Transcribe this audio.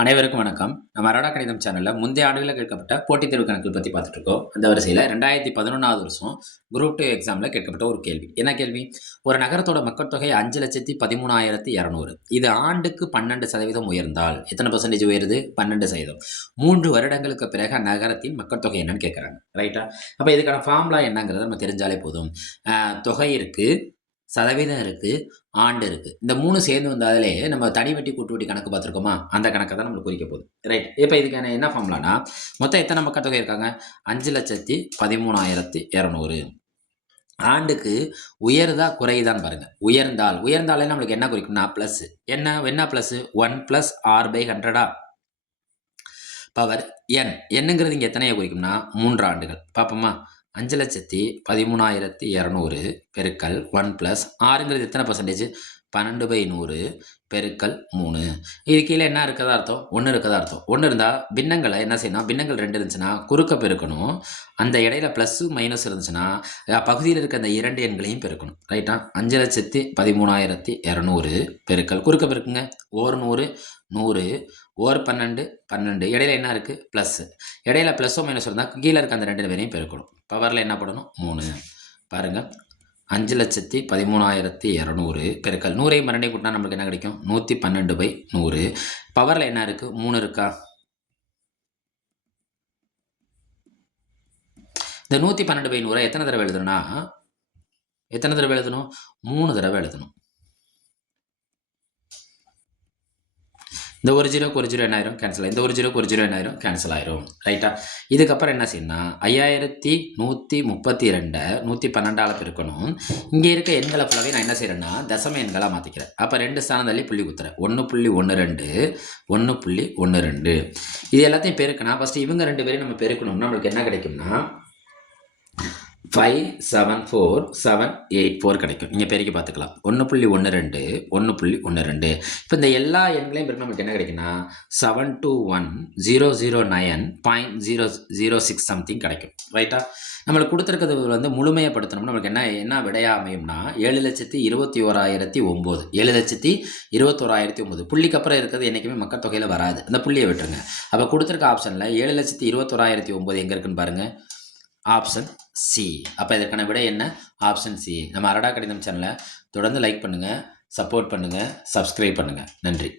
அனைவருக்கும் வணக்கம். நம்ம அரடா கணிதம் சேனலில் முந்தைய ஆண்டுகளில் கேட்கப்பட்ட போட்டித் தேர்வு கணக்குகள் பற்றி பார்த்துட்டு இருக்கோம். அந்த வரிசையில் ரெண்டாயிரத்தி பதினொன்றாவது வருஷம் குரூப் டூ எக்ஸாமில் கேட்கப்பட்ட ஒரு கேள்வி. என்ன கேள்வி? ஒரு நகரத்தோட மக்கள் தொகை அஞ்சு லட்சத்தி பதிமூணாயிரத்தி இரநூறு. இது ஆண்டுக்கு பன்னெண்டு சதவீதம் உயர்ந்தால் எத்தனை பர்சன்டேஜ் உயருது? பன்னெண்டு சதவீதம். மூன்று வருடங்களுக்கு பிறகு அந்நகரத்தின் மக்கள் தொகை என்னன்னு கேட்குறாங்க. ரைட்டா அப்போ இதுக்கான ஃபார்முலா என்னங்கிறத நம்ம தெரிஞ்சாலே போதும். தொகை இருக்குது சதவீதம் இருக்குது ஆண்டு இருக்குது இந்த மூணு சேர்ந்து வந்தாலே நம்ம தனி வட்டி கூட்டு வட்டி கணக்கு பார்த்துருக்கோமா? அந்த கணக்கை தான் நம்மளுக்கு குறிக்க போகுது. ரைட் இப்போ இதுக்கான என்ன ஃபார்ம்லானா மொத்தம் எத்தனை மக்கள் தொகை இருக்காங்க? அஞ்சு லட்சத்தி பதிமூணாயிரத்தி இரநூறு. ஆண்டுக்கு உயர்தா குறையுதான்னு பாருங்க. உயர்ந்தால் உயர்ந்தாலே நம்மளுக்கு என்ன குறிக்கும்னா ப்ளஸ் என்ன? என்ன plus one plus R by ஹண்ட்ரடா power N என்னங்கிறது இங்கே எத்தனையை குறிக்கும்னா மூன்று ஆண்டுகள். பார்ப்போமா? அஞ்சு லட்சத்தி பதிமூணாயிரத்தி இரநூறு பெருக்கல் ஒன் ப்ளஸ் ஆறுங்கிறது எத்தனை பர்சன்டேஜ் பன்னெண்டு பை நூறு பெருக்கல் மூணு. இது கீழே என்ன இருக்கதா அர்த்தம்? ஒன்று இருக்கதா அர்த்தம்? ஒன்று இருந்தால் பின்னங்களை என்ன செய்யணும்? பின்னங்கள் ரெண்டு இருந்துச்சுன்னா குறுக்க பெருக்கணும். அந்த இடையில ப்ளஸ்ஸு மைனஸ் இருந்துச்சுன்னா பகுதியில் இருக்க அந்த இரண்டு எண்களையும் பெருக்கணும். ரைட்டா அஞ்சு லட்சத்தி பதிமூணாயிரத்தி இரநூறு பெருக்கல். குறுக்க பெருக்குங்க. ஒரு நூறு நூறு. ஓர் பன்னெண்டு பன்னெண்டு. இடையில என்ன இருக்குது ப்ளஸ்ஸு இடையில ப்ளஸ்ஸோ மைனஸ் இருந்தால் கீழே இருக்க அந்த ரெண்டு பேரையும் பெருக்கணும். பவரில் என்ன பண்ணணும் மூணு. பாருங்கள் அஞ்சு லட்சத்தி பதிமூணாயிரத்தி இரநூறு. பெருக்கல். நூறையும் மரண்டை கூட்டினா நம்மளுக்கு என்ன கிடைக்கும்? நூற்றி பன்னெண்டு பை நூறு. பவரில் என்ன இருக்குது மூணு இருக்கா? இந்த நூற்றி பன்னெண்டு பை நூறை எத்தனை தடவை எழுதணும்னா? எத்தனை தடவை எழுதணும்? மூணு தடவை எழுதணும். இந்த ஒரு ஜீரோக்கு ஒரு ஜீரோ என்ன ஆயிரும் கேன்சல் ஆயிரும் இந்த ஒரு ஜீரோக்கு ஒரு ஜீரோ என்ன ஆயிரும். கேன்சல் ஆயிரும் ரைட்டா இதுக்கப்புறம் என்ன செய்யணும்னா ஐயாயிரத்தி நூற்றி முப்பத்தி ரெண்டை நூற்றி பன்னெண்டால் பெருக்கணும். இங்கே இருக்க எண்களை ஃபுல்லாகவே நான் என்ன செய்கிறேன்னா தசம எண்களாக மாற்றிக்கிறேன் அப்போ ரெண்டு ஸ்தானம் தள்ளி புள்ளி குத்துறேன். ஒன்று புள்ளி ஒன்று ரெண்டு ஒன்று புள்ளி ஒன்று ரெண்டு. இது எல்லாத்தையும் பெருக்கணும் ஃபஸ்ட்டு இவங்க ரெண்டு பேரையும் நம்ம பெருக்கணும்னா நம்மளுக்கு என்ன கிடைக்கும்னா five seven four seven eight four கிடைக்கும். நீங்கள் பெருக்கி பார்த்துக்கலாம். ஒன்று புள்ளி ஒன்று ரெண்டு ஒன்று புள்ளி ஒன்று ரெண்டு. இப்போ இந்த எல்லா எண்களையும் பெருக்க நமக்கு என்ன கிடைக்குன்னா seven two one zero zero nine point zero zero six something கிடைக்கும். ரைட்டா நம்மளுக்கு கொடுத்துருக்கிறது வந்து முழுமையப்படுத்தணும்னா நமக்கு என்ன என்ன விடையா அமையும்னா ஏழு லட்சத்தி இருபத்தி ஓராயிரத்தி ஒம்பது. ஏழு லட்சத்தி இருபத்தோராயிரத்தி ஒம்பது. புள்ளிக்கு அப்புறம் இருக்கிறது என்றைக்குமே மக்கள் தொகையில் வராது. அந்த புள்ளியை விட்டுருங்க. அப்போ கொடுத்துருக்க ஆப்ஷனில் ஏழு லட்சத்தி இருபத்தோராயிரத்தி ஒம்பது எங்கே இருக்குன்னு பாருங்கள் ஆப்ஷன் சி. அப்போ இதற்கான விட என்ன? Option C. நம்ம அரடா கடிதம் சேனலை தொடர்ந்து லைக் பண்ணுங்கள் சப்போர்ட் பண்ணுங்கள் சப்ஸ்கிரைப் பண்ணுங்கள் நன்றி.